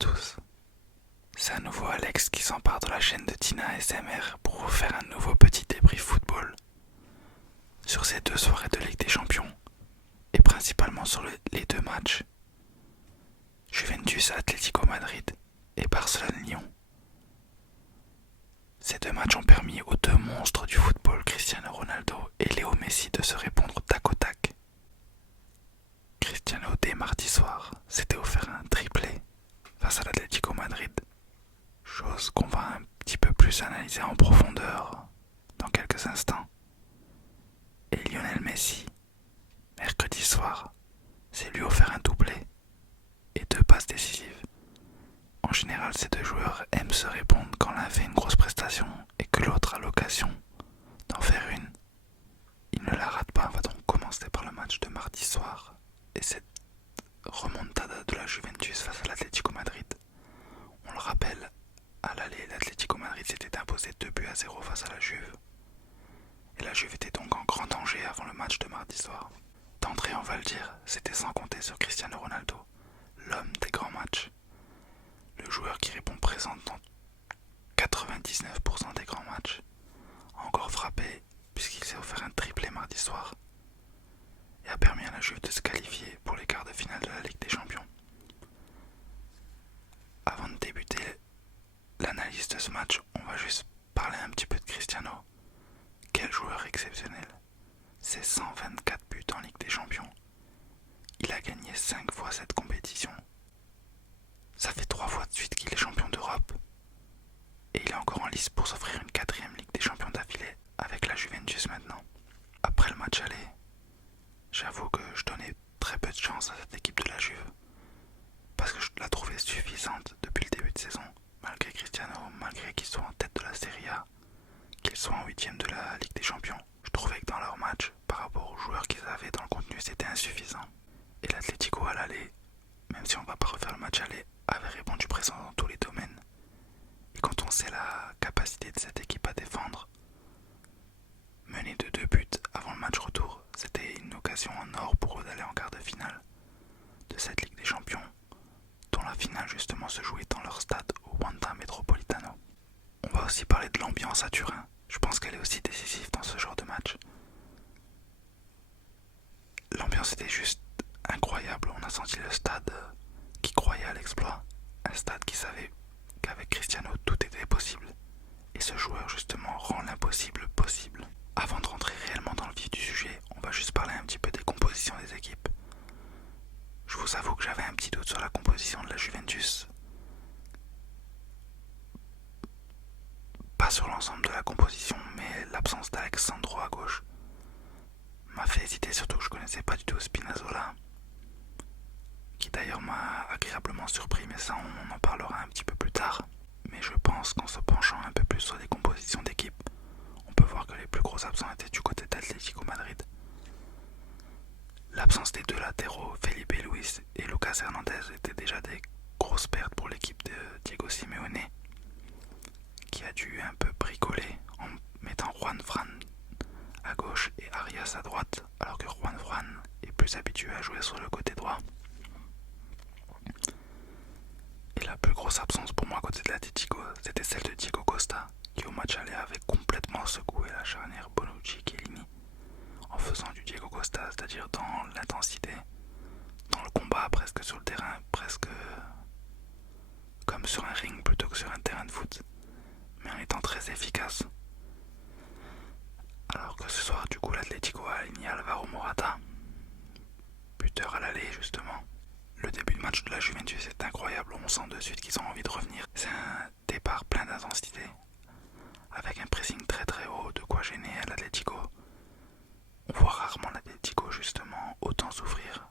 tous, c'est à nouveau Alex qui s'empare de la chaîne de Tina ASMR pour vous faire un nouveau petit débrief football sur ces deux soirées de Ligue des Champions et principalement sur les deux matchs Juventus Atlético Madrid et Barcelone-Lyon. Ces deux matchs ont permis aux deux monstres du football, Cristiano Ronaldo et Léo Messi, de se répondre tac au tac. Cristiano, dès mardi soir, s'était offert un triplé face à l'Atlético Madrid, chose qu'on va un petit peu plus analyser en profondeur dans quelques instants. Et Lionel Messi, mercredi soir, s'est lui offert un doublé et deux passes décisives. En général, ces deux joueurs aiment se répondre quand l'un fait une grosse prestation et que l'autre a l'occasion d'en faire une. Il ne la rate pas. On va donc commencer par le match de mardi soir et cette remontada de la Juventus face à l'Atlético Madrid. On le rappelle, à l'aller, l'Atlético Madrid s'était imposé 2-0 face à la Juve. Et la Juve était donc en grand danger avant le match de mardi soir. D'entrée, on va le dire, c'était sans compter sur Cristiano Ronaldo, l'homme des grands matchs. Le joueur qui répond présent dans 99% des grands matchs a encore frappé puisqu'il s'est offert un triplé mardi soir et a permis à la Juve de se qualifier pour les quarts de finale de la Ligue des Champions. Avant de débuter l'analyse de ce match, on va juste parler un petit peu de Cristiano. Quel joueur exceptionnel! C'est 124 buts en Ligue des Champions. Il a gagné 5 fois cette compétition. Ça fait 3 fois de suite qu'il est champion d'Europe. Et il est encore en lice pour s'offrir une 4ème Ligue des Champions d'affilée avec la Juventus maintenant. Après le match aller, j'avoue que je donnais très peu de chance à cette équipe de la Juve. Parce que je la trouvais suffisante depuis le début de saison. Malgré Cristiano, malgré qu'ils soient en tête de la Serie A, qu'ils soient en 8ème de la Ligue des Champions, je trouvais que dans leur match, par rapport aux joueurs qu'ils avaient dans le contenu, c'était insuffisant. Et l'Atlético à l'aller, même si on va pas refaire le match aller, avait répondu présent dans tous les domaines. Et quand on sait la capacité de cette équipe à défendre, mener de 2 buts avant le match retour, c'était une occasion en or pour eux d'aller en quart de finale de cette Ligue des Champions, dont la finale justement se jouait dans leur stade au Wanda Metropolitano. On va aussi parler de l'ambiance à Turin. Je pense qu'elle est aussi décisive dans ce genre de match. L'ambiance était juste incroyable. On a senti le stade qui croyait à l'exploit. Un stade qui savait qu'avec Cristiano tout était possible. Et ce joueur justement rend l'impossible possible. Avant de rentrer réellement dans le vif du sujet, on va juste parler un petit peu des compositions des équipes. Je vous avoue que j'avais un petit doute sur la composition de la Juventus. Pas sur l'ensemble de la composition, mais l'absence d'Alexandro à gauche m'a fait hésiter, surtout que je connaissais pas du tout Spinazzola, qui d'ailleurs m'a agréablement surpris, mais ça on en parlera un petit peu plus tard. Mais je pense qu'en se penchant un peu plus sur les compositions d'équipe, on peut voir que les plus gros absents étaient du côté d'Atlético Madrid. L'absence des deux latéraux, Felipe Luis et Lucas Hernandez, étaient déjà des grosses pertes pour l'équipe de Diego Simeone, qui a dû un peu bricoler en mettant Juan Fran à gauche et Arias à droite, alors que Juan Fran est plus habitué à jouer sur le côté droit. Et la plus grosse absence pour moi à côté de l'Atlético, c'était celle de Diego Costa, qui au match aller avait complètement secoué la charnière Bonucci-Chiellini en faisant du Diego Costa, c'est-à-dire dans l'intensité, dans le combat, presque sur le terrain, presque comme sur un ring plutôt que sur un terrain de foot, mais en étant très efficace. Alors que ce soir, du coup, l'Atlético a aligné Alvaro Morata, buteur à l'aller justement. Le début de match de la Juventus est incroyable, on sent de suite qu'ils ont envie de revenir. C'est un départ plein d'intensité, avec un pressing très très haut, de quoi gêner à l'Atlético. On voit rarement l'Atlético justement autant souffrir.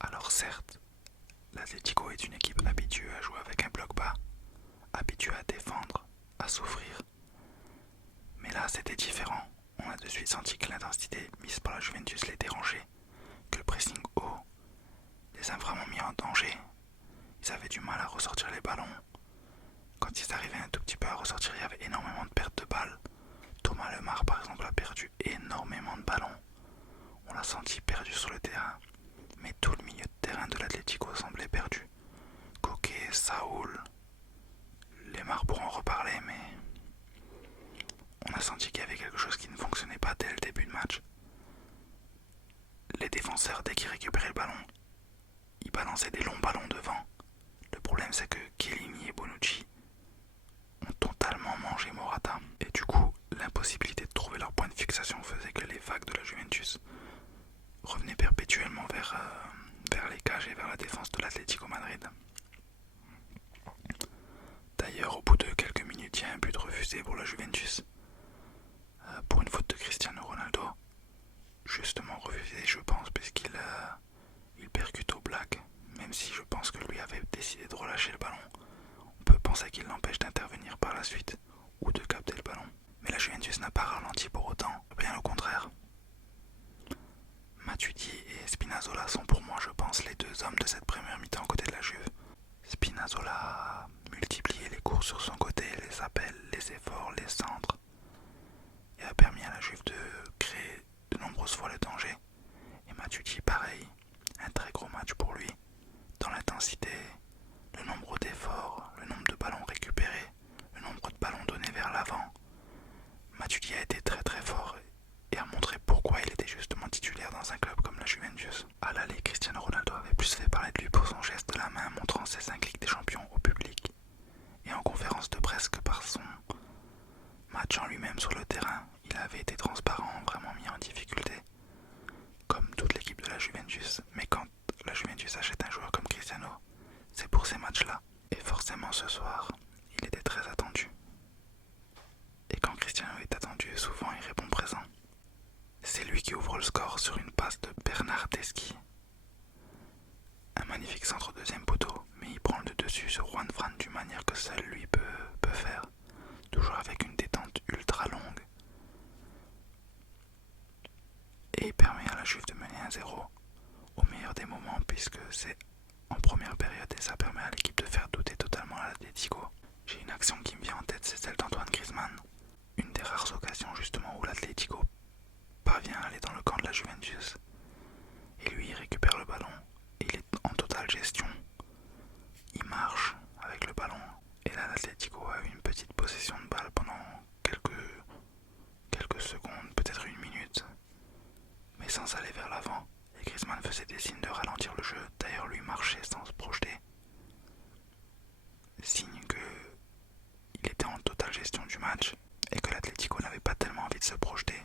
Alors certes, l'Atlético est une équipe habituée à jouer avec un bloc bas, habituée à défendre, à souffrir. Mais là c'était différent. On a de suite senti que l'intensité mise par la Juventus les dérangeait, que le pressing haut les a vraiment mis en danger. Ils avaient du mal à ressortir les ballons. Quand ils arrivaient un tout petit peu à ressortir, il y avait énormément de pertes de balles. Thomas Lemar par exemple a perdu énormément de ballons. On l'a senti perdu sur le terrain. Mais tout le milieu de terrain de l'Atlético semblait perdu. Coquet, Saúl, Lemar pour en reparler, mais on a senti qu'il y avait quelque chose qui ne fonctionnait pas dès le début de match. Les défenseurs, dès qu'ils récupéraient le ballon, ils balançaient des longs ballons devant. Le problème, c'est que Chiellini et Bonucci ont totalement mangé Morata. Et du coup, l'impossibilité de trouver leur point de fixation faisait que les vagues de la Juventus revenaient perpétuellement vers les cages et vers la défense de l'Atlético Madrid. D'ailleurs, au bout de quelques minutes, il y a un but refusé pour la Juventus. Pour une faute de Cristiano Ronaldo. Justement refusé, je pense, puisqu'il il percute au black. Même si je pense que lui avait décidé de relâcher le ballon, on peut penser qu'il l'empêche d'intervenir par la suite ou de capter le ballon. Mais la Juventus n'a pas ralenti pour autant, bien au contraire. Matuidi et Spinazzola sont pour moi, je pense, les deux hommes de cette première mi-temps côté de la Juve. Spinazzola a multiplié les courses sur son côté, les appels, les efforts, les centres, et a permis à la Juve de créer de nombreuses fois le danger. Et Matuidi, pareil, un très gros match pour lui, dans l'intensité, le nombre d'efforts, le nombre de ballons récupérés, le nombre de ballons donnés vers l'avant. Matuidi a été très très fort et a montré pourquoi il était justement titulaire dans un club comme la Juventus. À l'aller, Cristiano Ronaldo avait plus fait parler de lui pour son geste de la main montrant ses 5 Ligues des Champions au public et en conférence de presse que par son match en lui-même sur le terrain. Il avait été transparent, vraiment mis en difficulté, comme toute l'équipe de la Juventus. Mais quand la Juventus achète un joueur comme Cristiano, c'est pour ces matchs-là. Et forcément ce soir, il était très attendu. Et quand Cristiano est attendu, souvent il répond présent. C'est lui qui ouvre le score sur une passe de Bernardeschi. Un magnifique centre deuxième poteau, mais il prend le dessus sur Juan Fran d'une manière que seul lui peut faire. Toujours avec une détente ultra longue. Et il permet à la Juve de mener 1-0 au meilleur des moments, puisque c'est en première période et ça permet à l'équipe de faire douter totalement l'Atlético. J'ai une action qui me vient en tête, c'est celle d'Antoine Griezmann. Une des rares occasions justement où l'Atlético parvient à aller dans le camp de la Juventus. Et lui il récupère le ballon et il est en totale gestion. Il marche avec le ballon et là l'Atlético a eu une petite possession de balle pendant quelques secondes, peut-être une minute, mais sans aller vers l'avant. Et Griezmann faisait des signes de ralentir le jeu, d'ailleurs lui marchait sans se projeter. Signe qu'il était en totale gestion du match et que l'Atlético n'avait pas tellement envie de se projeter,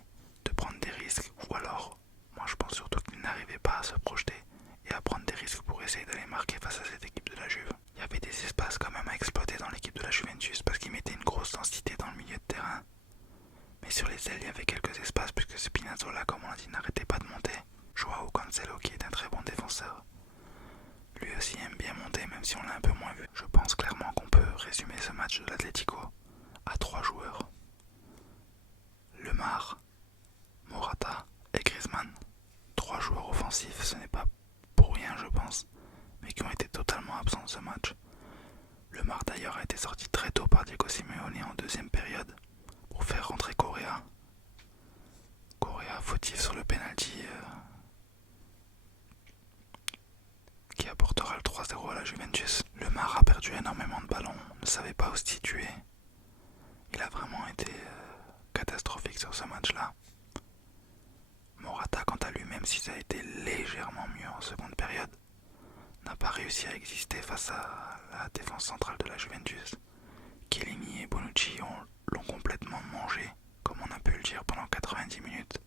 de prendre des risques, ou alors, moi je pense surtout qu'il n'arrivait pas à se projeter et à prendre des risques pour essayer d'aller marquer face à cette équipe de la Juve. Il y avait des espaces quand même à exploiter dans l'équipe de la Juventus parce qu'ils mettaient une grosse densité dans le milieu de terrain. Mais sur les ailes, il y avait quelques espaces puisque Spinazzola, comme on l'a dit, n'arrêtait pas de monter. Joao Cancelo, qui est un très bon défenseur, lui aussi aime bien monter, même si on l'a un peu moins vu. Je pense clairement qu'on peut résumer ce match de l'Atlético à 3 joueurs. Lemar, Morata et Griezmann. 3 joueurs offensifs, ce n'est pas pour rien je pense, mais qui ont été totalement absents de ce match. Lemar d'ailleurs a été sorti très tôt par Diego Simeone en deuxième période pour faire rentrer Correa. Correa fautif sur le penalty qui apportera le 3-0 à la Juventus. Lemar a perdu énormément de ballons, ne savait pas où se situer. Il a vraiment été catastrophique sur ce match-là. Morata, quant à lui, même si ça a été légèrement mieux en seconde période, n'a pas réussi à exister face à la défense centrale de la Juventus. Chiellini et Bonucci l'ont complètement mangé, comme on a pu le dire pendant 90 minutes.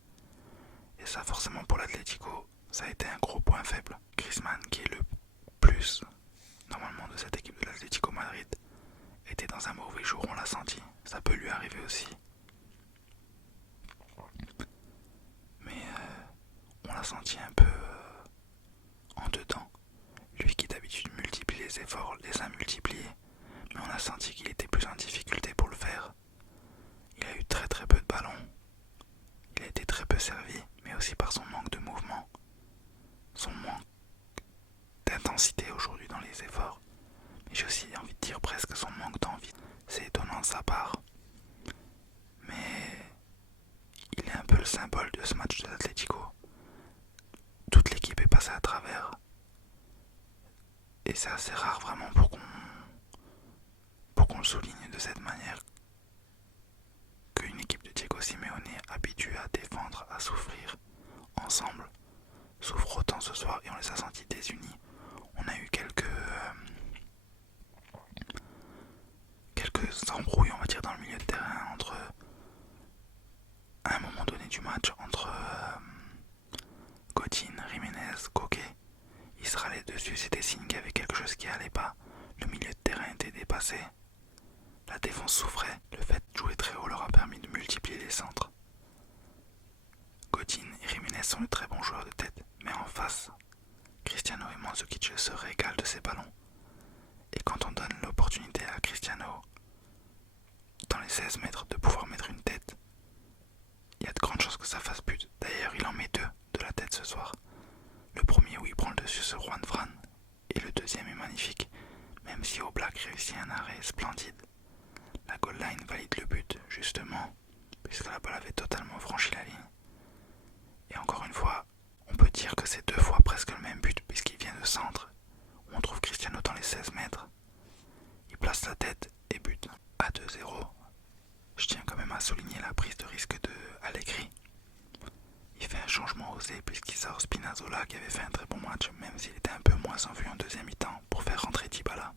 Et ça, forcément, pour l'Atlético, ça a été un gros point faible. Griezmann, qui est le plus, normalement, de cette équipe de l'Atlético Madrid, était dans un mauvais jour, on l'a senti. Ça peut lui arriver aussi. Mais on l'a senti un peu en dedans. Lui qui d'habitude multiplie les efforts, les a multipliés. Mais on a senti qu'il était plus en difficulté pour le faire. Il a eu très très peu de ballons. Il a été très peu servi, mais aussi par son manque de mouvement. Son manque d'intensité aujourd'hui dans les efforts. Mais j'ai aussi envie de dire presque son manque d'envie. C'est étonnant de sa part. Mais il est un peu le symbole de ce match de l'Atlético. Toute l'équipe est passée à travers. Et c'est assez rare vraiment pour qu'on le souligne de cette manière qu'une équipe de Diego Simeone habituée à défendre, à souffrir ensemble, souffre autant ce soir et on les a sentis désunis. On a eu quelques embrouilles, on va dire, dans le milieu de terrain à un moment donné du match entre Godin, Jiménez, Koke. Ils se râlaient dessus, c'était signe qu'il y avait quelque chose qui allait pas. Le milieu de terrain était dépassé. La défense souffrait. Le fait de jouer très haut leur a permis de multiplier les centres. Godin et Jiménez sont de très bons joueurs de tête, mais en face, Cristiano et Mandzukic se régalent de ces ballons. Et quand on donne l'opportunité à Cristiano, dans les 16 mètres, de pouvoir mettre une tête, il y a de grandes chances que ça fasse but. D'ailleurs, il en met 2 de la tête ce soir. Le premier où il prend le dessus sur Juan Fran, et le deuxième est magnifique, même si Oblak réussit un arrêt splendide. La goal line valide le but, justement, puisque la balle avait totalement franchi la ligne. Et encore une fois, on peut dire que c'est 2 fois presque le même but, puisqu'il vient de centre, où on trouve Cristiano dans les 16 mètres. Il place la tête et but. À 2-0, je tiens quand même à souligner la prise de risque de Allegri. Il fait un changement osé puisqu'il sort Spinazzola qui avait fait un très bon match, même s'il était un peu moins en vue en deuxième mi-temps, pour faire rentrer Dybala.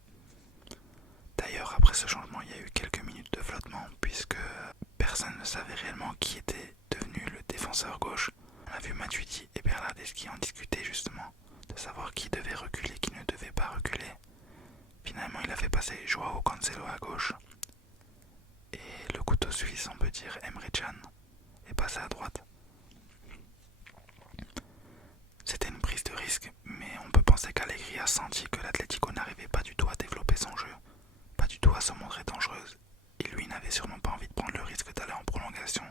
D'ailleurs, après ce changement, il y a eu quelques minutes de flottement puisque personne ne savait réellement qui était devenu le défenseur gauche. On a vu Matuidi et Bernardeschi en discuter justement, de savoir qui devait reculer, qui ne devait pas reculer. Finalement, il a fait passer Joao Cancelo à gauche. Et le couteau suisse, on peut dire, Emre Can, est passé à droite. C'était une prise de risque, mais on peut penser qu'Allegri a senti que l'Atlético n'arrivait pas du tout à développer son jeu, pas du tout à se montrer dangereuse, et lui n'avait sûrement pas envie de prendre le risque d'aller en prolongation.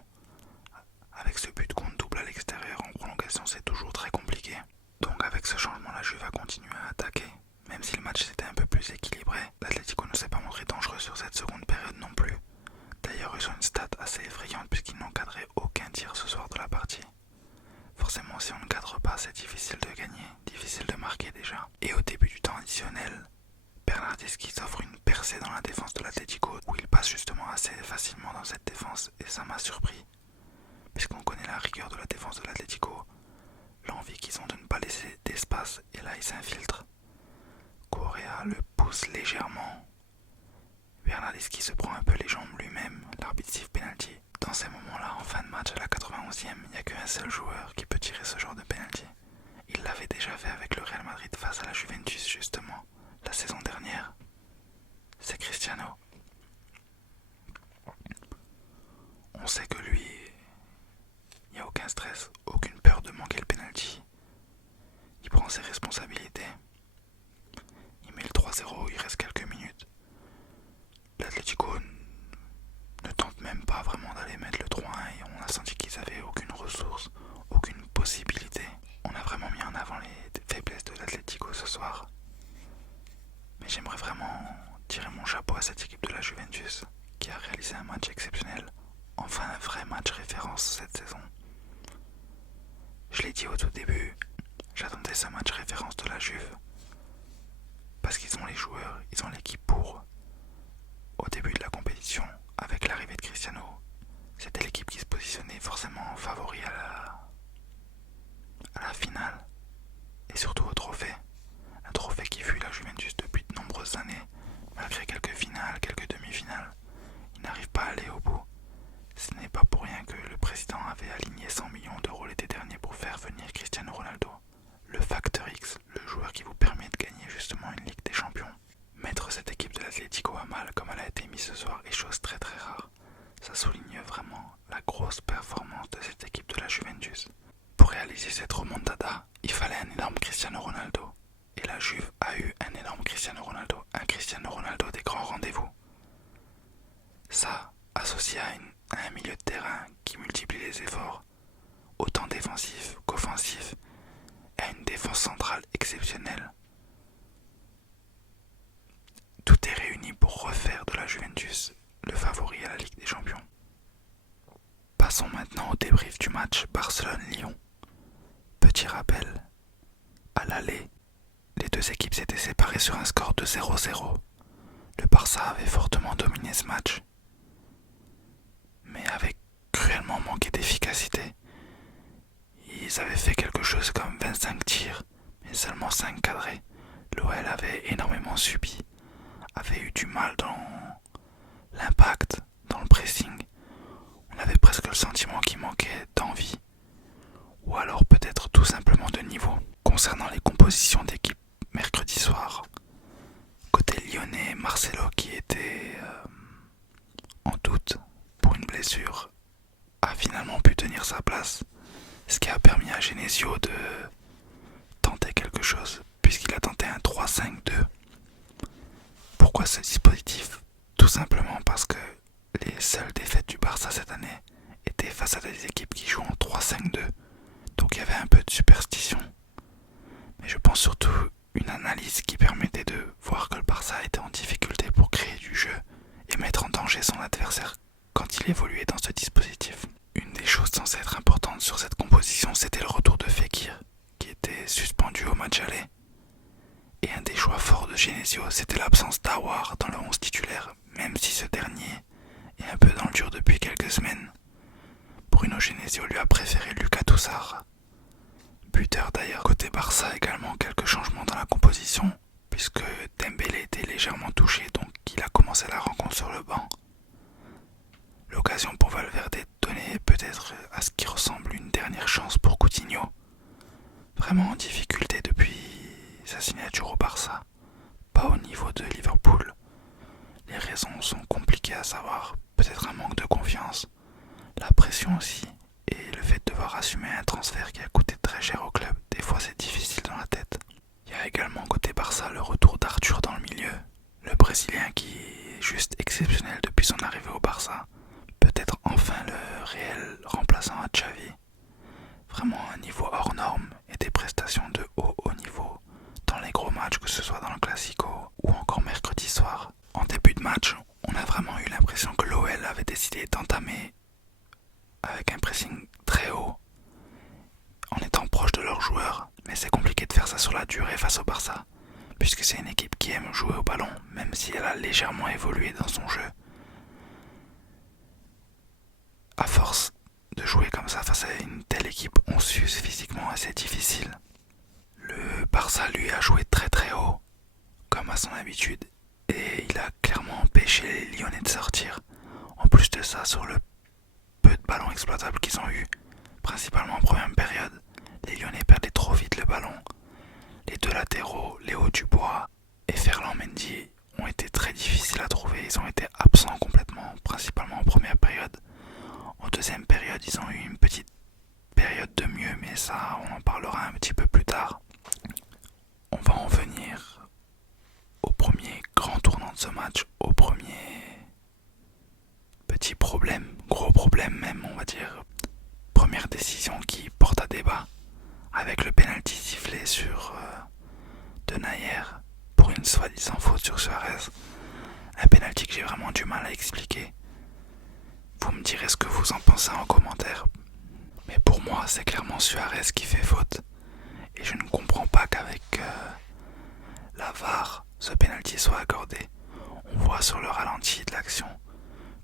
Avec ce but contre double à l'extérieur, en prolongation c'est toujours très compliqué. Donc avec ce changement, la Juve a continué à attaquer. Même si le match s'était un peu plus équilibré, l'Atlético ne s'est pas montré dangereux sur cette seconde période non plus. D'ailleurs, ils ont une stat assez effrayante puisqu'ils n'ont cadré aucun tir ce soir de la partie. Forcément, si on ne cadre pas, c'est difficile de gagner, difficile de marquer déjà. Et au début du temps additionnel, Bernardeschi s'offre une percée dans la défense de l'Atlético où il passe justement assez facilement dans cette défense et ça m'a surpris. Puisqu'on connaît la rigueur de la défense de l'Atlético, l'envie qu'ils ont de ne pas laisser d'espace et là ils s'infiltrent. Correa le pousse légèrement. Bernardeschi se prend un peu les jambes lui-même, l'arbitre siffle penalty. Dans ces moments-là, en fin de match à la 91e, il n'y a qu'un seul joueur qui peut tirer ce genre de penalty. Il l'avait déjà fait avec le Real Madrid face à la Juventus justement, la saison dernière. C'est Cristiano. On sait que lui, il n'y a aucun stress, aucune peur de manquer le penalty. Il prend ses responsabilités. Il met le 3-0, il reste quelques minutes. L'Atlético ne tente même pas vraiment d'aller mettre le 3-1 et on a senti qu'ils avaient aucune ressource, aucune possibilité. On a vraiment mis en avant les faiblesses de l'Atlético ce soir. Mais j'aimerais vraiment tirer mon chapeau à cette équipe de la Juventus qui a réalisé un match exceptionnel. Enfin un vrai match référence cette saison. Je l'ai dit au tout début, j'attendais ce match référence de la Juve. Parce qu'ils ont les joueurs, ils ont l'équipe pour. Au début de la compétition, avec l'arrivée de Cristiano, c'était l'équipe qui se positionnait forcément favori à la finale et surtout au trophée. Un trophée qui fuit la Juventus depuis de nombreuses années, malgré quelques finales, quelques demi-finales. Il n'arrive pas à aller au bout. Ce n'est pas pour rien que le président avait aligné 100 millions d'euros l'été dernier pour faire venir Cristiano Ronaldo. Le facteur X, le joueur qui vous permet de gagner justement une Ligue des Champions. Mettre cette équipe de l'Atlético à mal comme elle a été mise ce soir est chose très très rare. Ça souligne vraiment la grosse performance de cette équipe de la Juventus. Pour réaliser cette remontada, il fallait un énorme Cristiano Ronaldo. Et la Juve a eu un énorme Cristiano Ronaldo, un Cristiano Ronaldo des grands rendez-vous. Ça, associé à un milieu de terrain qui multiplie les efforts, autant défensifs qu'offensifs, et à une défense centrale exceptionnelle. Tout est réuni pour refaire de la Juventus le favori à la Ligue des Champions. Passons maintenant au débrief du match Barcelone-Lyon. Petit rappel, à l'aller, les deux équipes s'étaient séparées sur un score de 0-0. Le Barça avait fortement largement dominé ce match, mais avaient cruellement manqué d'efficacité. Ils avaient fait quelque chose comme 25 tirs, mais seulement 5 cadrés. L'OL avait énormément subi, avait eu du mal dans l'impact, dans le pressing. On avait presque le sentiment qu'il manquait d'envie, ou alors peut-être tout simplement de niveau. Concernant les compositions d'équipe mercredi soir, côté lyonnais, Marcelo qui était en doute pour une blessure a finalement pu tenir sa place, ce qui a permis à Genesio de tenter quelque chose puisqu'il a tenté un 3-5-2. Pourquoi ce dispositif? Tout simplement parce que les seules défaites du Barça cette année étaient face à des équipes qui jouent en 3-5-2, donc il y avait un peu de superstition. Mais je pense surtout une analyse qui permettait de voir que le Barça était en difficulté pour créer du jeu et mettre en danger son adversaire quand il évoluait dans ce dispositif. Une des choses censées être importantes sur cette composition, c'était le retour de Fekir, qui était suspendu au match aller. Et un des choix forts de Genesio, c'était l'absence d'Aouar dans le 11 titulaire, même si ce dernier est un peu dans le dur depuis quelques semaines. Bruno Genesio lui a préféré Lucas Tousart. Buteur d'ailleurs. Côté Barça également, quelques changements dans la composition, puisque Dembélé était légèrement touché, donc il a commencé la rencontre sur le banc. L'occasion pour Valverde donnait peut-être à ce qui ressemble une dernière chance pour Coutinho, vraiment en difficulté depuis sa signature au Barça, pas au niveau de Liverpool. Les raisons sont compliquées à savoir, peut-être un manque de confiance, la pression aussi, et le fait de devoir assumer un transfert qui a coûté très cher au club. Des fois c'est difficile dans la tête. Il y a également côté Barça le retour d'Arthur dans le milieu, le Brésilien qui est juste exceptionnel depuis son arrivée au Barça, peut-être enfin le réel remplaçant à Xavi. Vraiment un niveau hors norme et des prestations de haut niveau dans les gros matchs, que ce soit dans le Classico ou encore mercredi soir. En début de match, on a vraiment eu l'impression que l'OL avait décidé d'entamer avec un pressing très haut, en étant proche de leurs joueurs, mais c'est compliqué de faire ça sur la durée face au Barça, puisque c'est une équipe qui aime jouer au ballon, même si elle a légèrement évolué dans son jeu. À force de jouer comme ça face à une telle équipe, on s'use physiquement assez difficile. Le Barça lui a joué très très haut, comme à son habitude, et il a clairement empêché les Lyonnais de sortir. En plus de ça, sur le peu de ballons exploitables qu'ils ont eu, principalement en première période, les Lyonnais perdaient trop vite le ballon. Les deux latéraux, Léo Dubois et Ferland Mendy, ont été très difficiles à trouver. Ils ont été absents complètement, principalement en première période. En deuxième période, ils ont eu une petite période de mieux, mais ça, on en parlera un petit peu plus tard. On va en venir au premier grand tournant de ce match, au premier petit problème, gros problème même, on va dire. Première décision qui porte à débat, avec le penalty sifflé sur Denayer pour une soi-disant faute sur Suarez. Un penalty que j'ai vraiment du mal à expliquer. Vous me direz ce que vous en pensez en commentaire. Mais pour moi, c'est clairement Suarez qui fait faute. Et je ne comprends pas qu'avec la VAR, ce penalty soit accordé. On voit sur le ralenti de l'action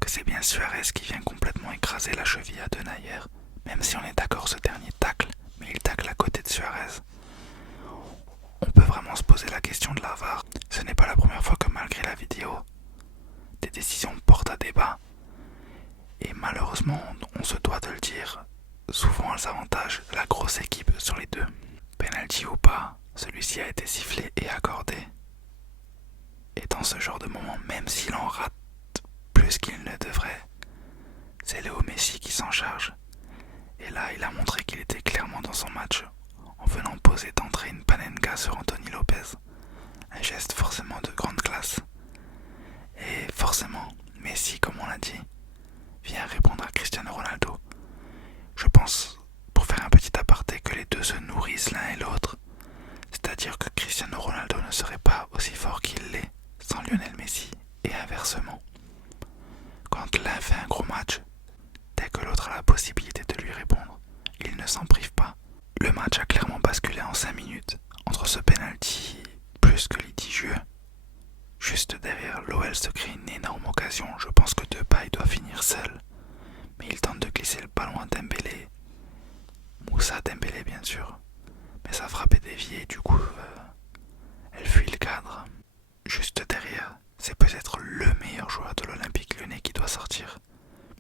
que c'est bien Suarez qui vient complètement écraser la cheville à Denayer. Même si on est d'accord, ce dernier tacle, mais il tacle à côté de Suarez. On peut vraiment se poser la question de la VAR. Ce n'est pas la première fois que malgré la vidéo, des décisions portent à débat. Et malheureusement, on se doit de le dire, souvent elles avantagent la grosse équipe sur les deux. Penalty ou pas, celui-ci a été sifflé et accordé. Et dans ce genre de moment, même s'il en rate plus qu'il ne devrait, c'est Léo Messi qui s'en charge. Et là, il a montré qu'il était clairement dans son match, en venant poser d'entrée une panenka sur Anthony Lopez. Un geste forcément de grande classe. Et forcément, Messi, comme on l'a dit, vient répondre à Cristiano Ronaldo. Je pense, pour faire un petit aparté, que les deux se nourrissent l'un et l'autre. C'est-à-dire que Cristiano Ronaldo ne serait pas aussi fort qu'il l'est sans Lionel Messi, et inversement. Quand l'un fait un gros match, dès que l'autre a la possibilité de lui répondre, il ne s'en prive pas. Le match a clairement basculé en 5 minutes, entre ce penalty plus que litigieux, juste l'OL se crée une énorme occasion. Je pense que Depay doit finir seul. Mais il tente de glisser le ballon à Dembélé. Moussa Dembélé bien sûr. Mais sa frappe est déviée et du coup elle fuit le cadre. Juste derrière, c'est peut-être le meilleur joueur de l'Olympique Lyonnais qui doit sortir.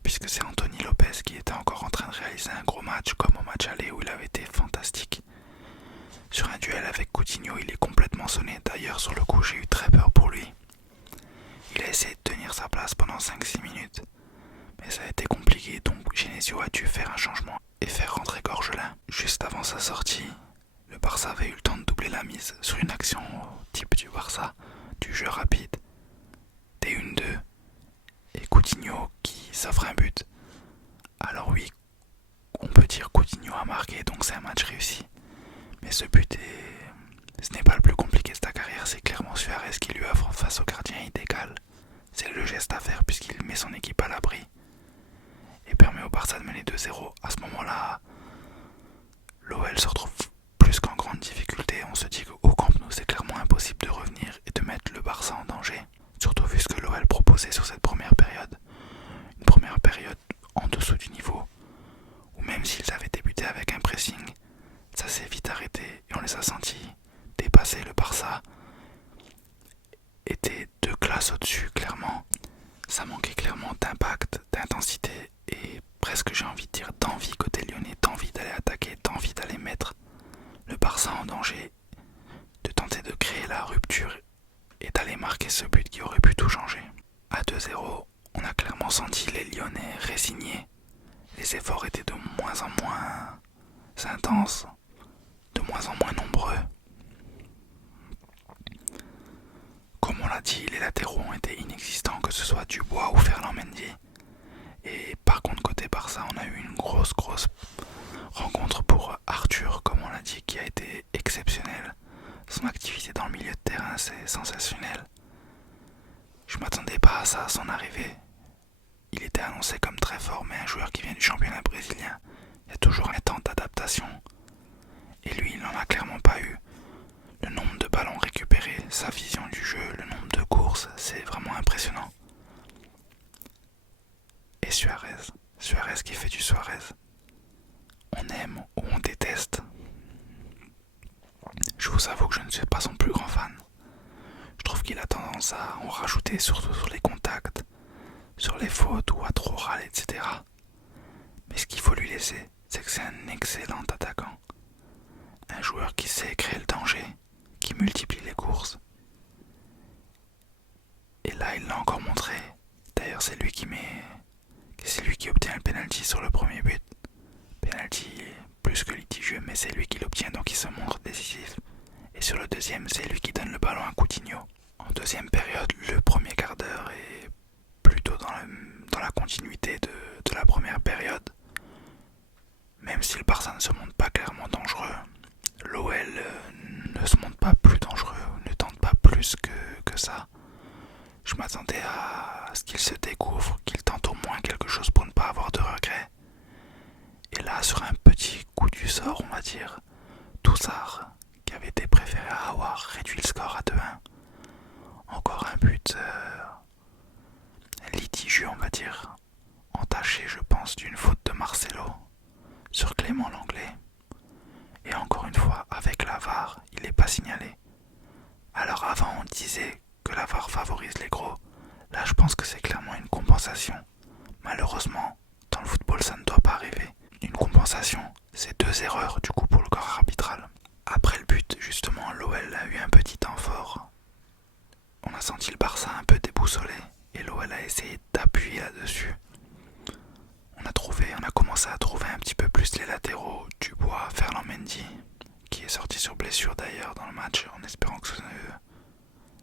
Puisque c'est Anthony Lopez qui était encore en train de réaliser un gros match comme au match aller où il avait été fantastique. Sur un duel avec Coutinho, il est complètement sonné. D'ailleurs, sur le coup, j'ai eu très peur pour lui. Il a essayé de tenir sa place pendant 5-6 minutes. Mais ça a été compliqué, donc Genesio a dû faire un changement et faire rentrer Gorgelin. Juste avant sa sortie, le Barça avait eu le temps de doubler la mise sur une action type du Barça, du jeu rapide, des 1-2, et Coutinho qui s'offre un but. Alors oui, on peut dire Coutinho a marqué, donc c'est un match réussi. Mais ce n'est pas le plus compliqué de sa carrière, c'est clairement Suarez qui lui offre face au gardien idéal. C'est le geste à faire puisqu'il met son équipe à l'abri et permet au Barça de mener 2-0. À ce moment-là, l'OL se retrouve plus qu'en grande difficulté. On se dit qu'au Camp Nou, c'est clairement impossible de revenir et de mettre le Barça en danger. Surtout vu ce que l'OL proposait sur cette première période. Une première période en dessous du niveau, où même s'ils avaient débuté avec un pressing, ça s'est vite arrêté et on les a sentis dépasser. Le Barça était 2 classes au-dessus, clairement. Ça manquait clairement d'impact, d'intensité et presque, j'ai envie de dire, d'envie côté lyonnais, d'envie d'aller attaquer, d'envie d'aller mettre le Barça en danger, de tenter de créer la rupture et d'aller marquer ce but qui aurait pu tout changer. À 2-0, on a clairement senti les Lyonnais résignés. Les efforts étaient de moins en moins intenses, de moins en moins nombreux. Comme on l'a dit, les latéraux ont été inexistants, que ce soit Dubois ou Ferland Mendy. Et par contre, côté Barça, on a eu une grosse rencontre pour Arthur, comme on l'a dit, qui a été exceptionnelle. Son activité dans le milieu de terrain, c'est sensationnel. Je m'attendais pas à ça à son arrivée. Il était annoncé comme très fort, mais un joueur qui vient du championnat brésilien, il y a toujours un temps d'adaptation. Et lui, il n'en a clairement pas eu. Le nombre de ballons récupérés, sa vision du jeu, le nombre de courses, c'est vraiment impressionnant. Et Suarez qui fait du Suarez. On aime ou on déteste. Je vous avoue que je ne suis pas son plus grand fan. Je trouve qu'il a tendance à en rajouter surtout sur les contacts, sur les fautes ou à trop râler, etc. Mais ce qu'il faut lui laisser, c'est que c'est un excellent attaquant. Un joueur qui sait créer le danger, qui multiplie les courses. Et là, il l'a encore montré. D'ailleurs, c'est lui qui obtient le penalty sur le premier but. Penalty plus que litigieux, mais c'est lui qui l'obtient, donc il se montre décisif. Et sur le deuxième, c'est lui qui donne le ballon à Coutinho. En deuxième période, le premier quart d'heure est plutôt dans la continuité de la première période. Même si le Barça ne se montre pas clairement dangereux, l'OL ne se montre pas plus dangereux, ne tente pas plus que ça. Je m'attendais à ce qu'il se découvre, qu'il tente au moins quelque chose pour ne pas avoir de regrets. Et là, sur un petit coup du sort, on va dire, Toussard, qui avait été préféré à Aouar, réduit le score à 2-1. Encore un but litigieux, on va dire, entaché, je pense, d'une faute de Marcelo sur Clément Langlais. Et encore une fois, avec la VAR, il n'est pas signalé. Alors avant, on disait que la VAR favorise les gros. Là, je pense que c'est clairement une compensation. Malheureusement, dans le football, ça ne doit pas arriver. Une compensation, c'est 2 erreurs du coup pour le corps arbitral. Après le but, justement, l'OL a eu un petit temps fort. On a senti le Barça un peu déboussolé et l'OL a essayé d'appuyer là-dessus. On a commencé à trouver un petit peu plus les latéraux, Dubois, Ferland Mendy, qui est sorti sur blessure d'ailleurs dans le match, en espérant que ce ne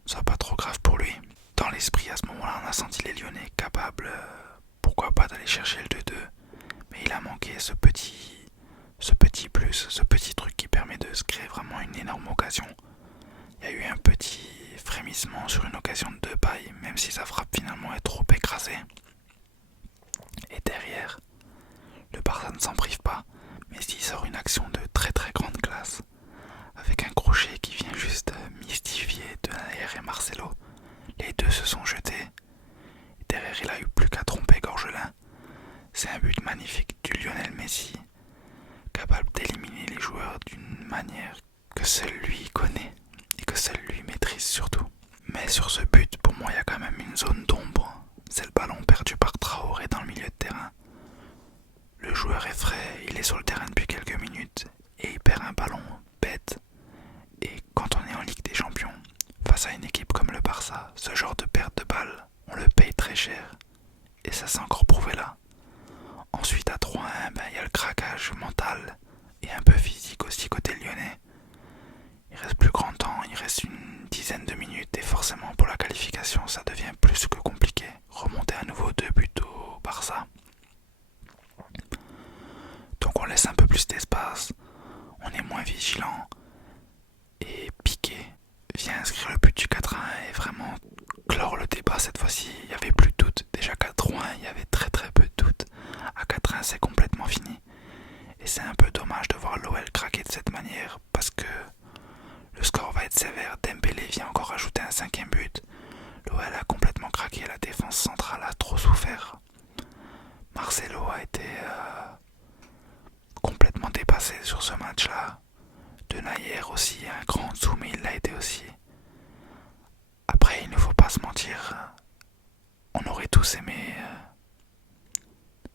soit pas trop grave pour lui. Dans l'esprit, à ce moment-là, on a senti les Lyonnais capables, pourquoi pas, d'aller chercher le 2-2, mais il a manqué ce petit plus, ce petit truc qui permet de se créer vraiment une énorme occasion. Il y a eu un petit frémissement sur une occasion de Depay, même si sa frappe finalement est trop écrasée. Et derrière, le Barça ne s'en prive pas, mais il sort une action de très grande classe, avec un crochet qui vient juste mystifier Denayer et Marcelo. Les deux se sont jetés moi, il y a quand même une zone d'ombre. C'est le ballon perdu par Traoré dans le milieu de terrain. Le joueur est frais, il est sur le terrain depuis quelques minutes et il perd un ballon bête. Et quand on est en Ligue des Champions, face à une équipe comme le Barça, ce genre de perte de balle, on le paye très cher. Et ça s'est encore prouvé là. Ensuite à 3-1, il y a le craquage mental et un peu physique aussi côté lyonnais. Il reste plus grand temps, il reste une dizaine de minutes et forcément pour la qualification ça devient plus que compliqué. Remonter à nouveau 2 buts au Barça. Donc on laisse un peu plus d'espace, on est moins vigilant et Piqué vient inscrire le but du 4-1 et vraiment clore le débat cette fois-ci. Il n'y avait plus de doute, déjà 4-1 il y avait très peu de doute. À 4-1 c'est complètement fini et c'est un peu dommage de voir l'OL craquer de cette manière parce que le score va être sévère. Dembélé vient encore ajouter un 5e but. L'OL a complètement craqué, la défense centrale a trop souffert. Marcelo a été complètement dépassé sur ce match-là. Denayer aussi, un grand dessous, mais il l'a été aussi. Après, il ne faut pas se mentir, on aurait tous aimé,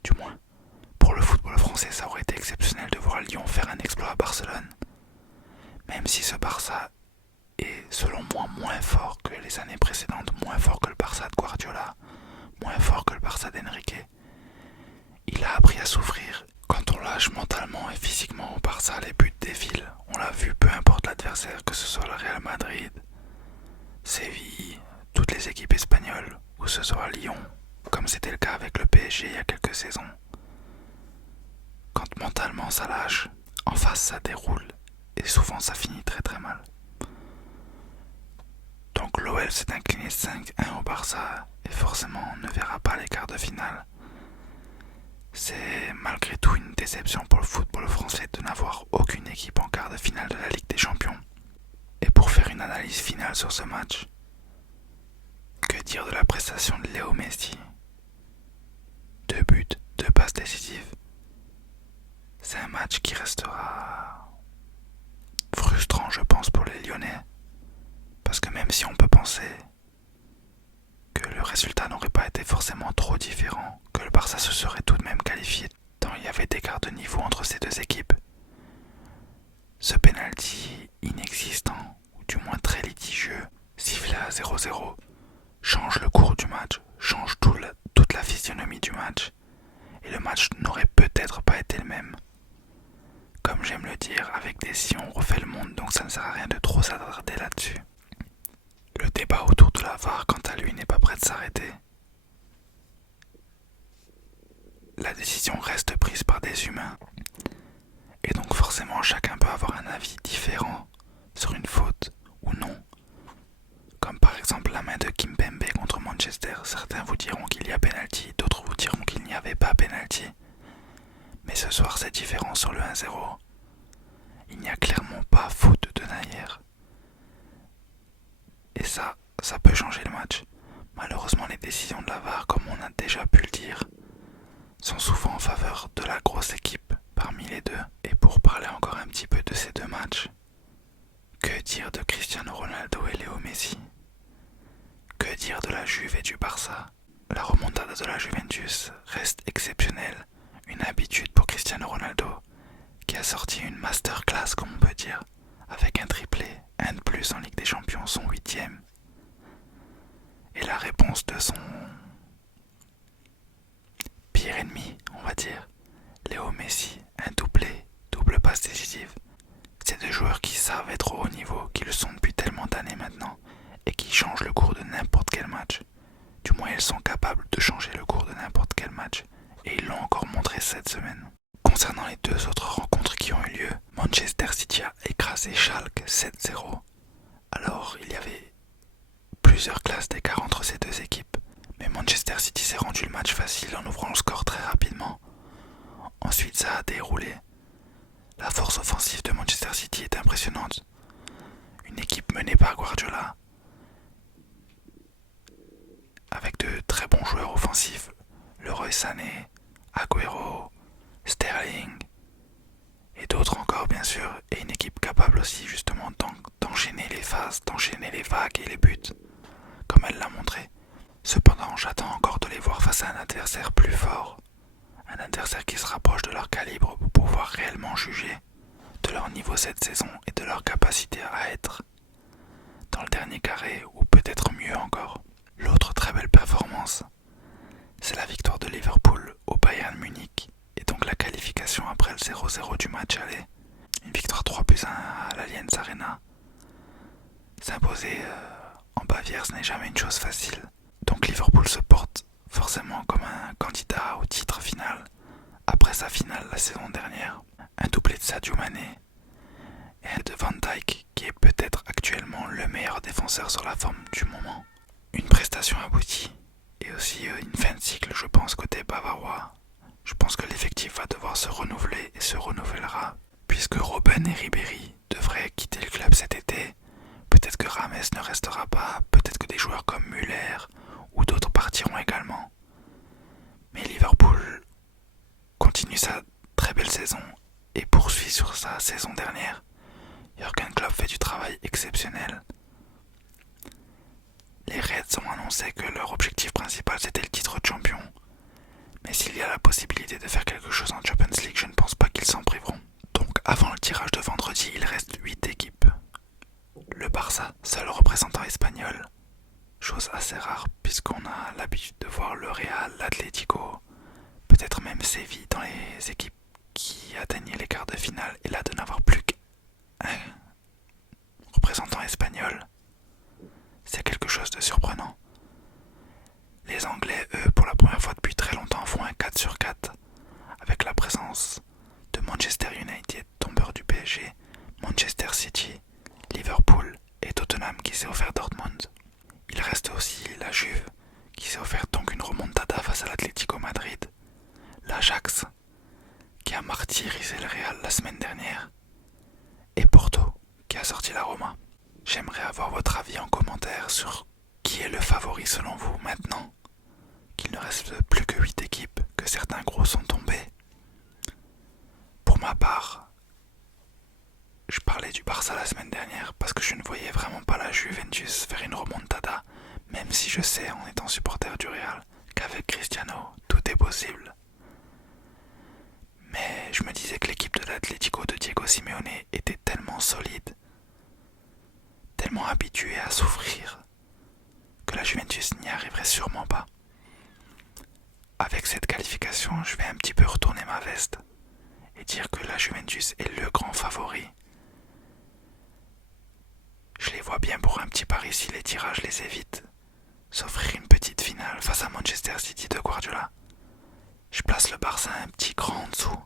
du moins, pour le football français, ça aurait été exceptionnel de voir Lyon faire un exploit à Barcelone. Même si ce Barça est, selon moi, moins fort que les années précédentes, moins fort que le Barça de Guardiola, moins fort que le Barça d'Enrique, il a appris à souffrir. Quand on lâche mentalement et physiquement au Barça, les buts défilent. On l'a vu, peu importe l'adversaire, que ce soit le Real Madrid, Séville, toutes les équipes espagnoles, ou ce soit Lyon, comme c'était le cas avec le PSG il y a quelques saisons. Quand mentalement ça lâche, en face ça déroule, et souvent ça finit très mal. Donc l'OL s'est incliné 5-1 au Barça, et forcément on ne verra pas les quarts de finale. C'est malgré tout une déception pour le football français de n'avoir aucune équipe en quart de finale de la Ligue des Champions. Et pour faire une analyse finale sur ce match, que dire de la prestation de Léo Messi? 2 buts, 2 passes décisives. C'est un match qui restera frustrant, je pense, pour les Lyonnais. Parce que même si on peut penser que le résultat n'aurait pas été forcément trop différent, que le Barça se serait tout de même qualifié tant il y avait d'écart de niveau entre ces deux équipes, ce penalty inexistant, ou du moins très litigieux, sifflé à 0-0, change le cours du match, change toute la physionomie du match, et le match n'aurait peut-être pas été le même. Comme j'aime le dire, avec des si on refait le monde, donc ça ne sert à rien de trop s'attarder là-dessus. Le débat autour de la VAR, quant à lui, n'est pas prêt de s'arrêter. La décision reste prise par des humains, et donc forcément chacun peut avoir un avis différent sur une faute ou non. Comme par exemple la main de Kimpembe contre Manchester, certains vous diront qu'il y a penalty, d'autres vous diront qu'il n'y avait pas penalty. Mais ce soir c'est différent sur le 1-0. Il n'y a clairement pas faute de Denayer. Et ça peut changer le match. Malheureusement les décisions de la VAR, comme on a déjà pu le dire, sont souvent en faveur de la grosse équipe parmi les deux. Et pour parler encore un petit peu de ces deux matchs, que dire de Cristiano Ronaldo et Léo Messi? Que dire de la Juve et du Barça? La remontada de la Juventus reste exceptionnelle, une habitude pour Cristiano Ronaldo, qui a sorti une masterclass comme on peut dire, avec un triplé, un de plus en Ligue des Champions, son 8e. Et la réponse de son pire ennemi, on va dire, Léo Messi, un doublé, double passe décisive. C'est deux joueurs qui savent être au haut niveau, qui le sont depuis tellement d'années maintenant, et qui changent le cours de n'importe quel match. Du moins ils sont capables de changer le cours de n'importe quel match, et ils l'ont encore montré cette semaine. Concernant les deux autres rencontres qui ont eu lieu, Manchester City a écrasé Schalke 7-0. Alors il y avait plusieurs classes d'écart entre ces deux équipes, mais Manchester City s'est rendu le match facile en ouvrant le score très rapidement. Ensuite ça a déroulé. La force offensive de Manchester City est impressionnante. Une équipe menée par Guardiola, avec de très bons joueurs offensifs, Leroy Sané, Agüero, Sterling et d'autres encore bien sûr, et une équipe capable aussi justement d'enchaîner les phases, d'enchaîner les vagues et les buts, comme elle l'a montré. Cependant, j'attends encore de les voir face à un adversaire plus fort, un adversaire qui se rapproche de leur calibre pour pouvoir réellement juger de leur niveau cette saison et de leur capacité à être dans le dernier carré ou peut-être mieux encore. L'autre très belle performance, c'est la victoire de Liverpool au Bayern Munich et donc la qualification après le 0-0 du match aller. Une victoire 3-1 à l'Allianz Arena. S'imposer en Bavière, ce n'est jamais une chose facile. Donc Liverpool se porte forcément comme un candidat au titre final après sa finale la saison dernière. Un doublé de Sadio Mané et de Van Dijk qui est peut-être actuellement le meilleur défenseur sur la forme du moment. Une prestation aboutie et aussi une fin de cycle, je pense, côté bavarois. Je pense que l'effectif va devoir se renouveler et se renouvellera puisque Robben et Ribéry devraient quitter le club cet été. Peut-être que Rames ne restera pas, peut-être que des joueurs comme Müller ou d'autres partiront également. Mais Liverpool continue sa très belle saison et poursuit sur sa saison dernière. Jürgen Klopp fait du travail exceptionnel. Les Reds ont annoncé que leur objectif principal c'était le titre de champion. Mais s'il y a la possibilité de faire quelque chose en Champions League, je ne pense pas qu'ils s'en priveront. Donc avant le tirage de vendredi, il reste 8 équipes. Le Barça, seul représentant espagnol, chose assez rare puisqu'on a l'habitude de voir le Real, l'Atlético, peut-être même Séville dans les équipes qui atteignaient les quarts de finale, et là de n'avoir plus qu'un représentant espagnol, c'est quelque chose de surprenant. Les Anglais, eux, pour la première fois depuis très longtemps, font un 4/4 avec la présence de Manchester United, tombeur du PSG, Manchester City, Liverpool et Tottenham qui s'est offert Dortmund. Il reste aussi la Juve qui s'est offert donc une remontada face à l'Atlético Madrid, l'Ajax qui a martyrisé le Real la semaine dernière et Porto qui a sorti la Roma. J'aimerais avoir votre avis en commentaire sur qui est le favori selon vous maintenant qu'il ne reste plus que 8 équipes, que certains gros sont tombés. Pour ma part, je parlais du Barça la semaine dernière parce que je ne voyais vraiment pas la Juventus faire une remontada, même si je sais, en étant supporter du Real, qu'avec Cristiano, tout est possible. Mais je me disais que l'équipe de l'Atlético de Diego Simeone était tellement solide, tellement habituée à souffrir, que la Juventus n'y arriverait sûrement pas. Avec cette qualification, je vais un petit peu retourner ma veste et dire que la Juventus est le grand favori. Je les vois bien pour un petit pari si les tirages les évitent, s'offrir une petite finale face à Manchester City de Guardiola. Je place le Barça un petit cran en dessous.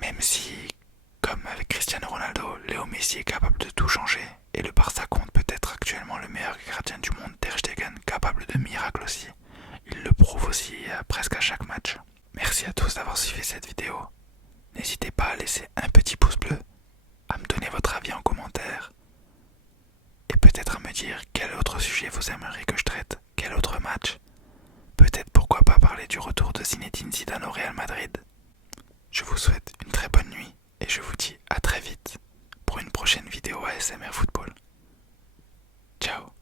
Même si, comme avec Cristiano Ronaldo, Léo Messi est capable de tout changer et le Barça compte peut-être actuellement le meilleur gardien du monde, Ter Stegen, capable de miracles aussi. Il le prouve aussi presque à chaque match. Merci à tous d'avoir suivi cette vidéo. N'hésitez pas à laisser un petit pouce bleu, à me donner votre avis en commentaire et peut-être à me dire quel autre sujet vous aimeriez que je traite, quel autre match. Peut-être pourquoi pas parler du retour de Zinedine Zidane au Real Madrid. Je vous souhaite une très bonne nuit et je vous dis à très vite pour une prochaine vidéo ASMR Football. Ciao.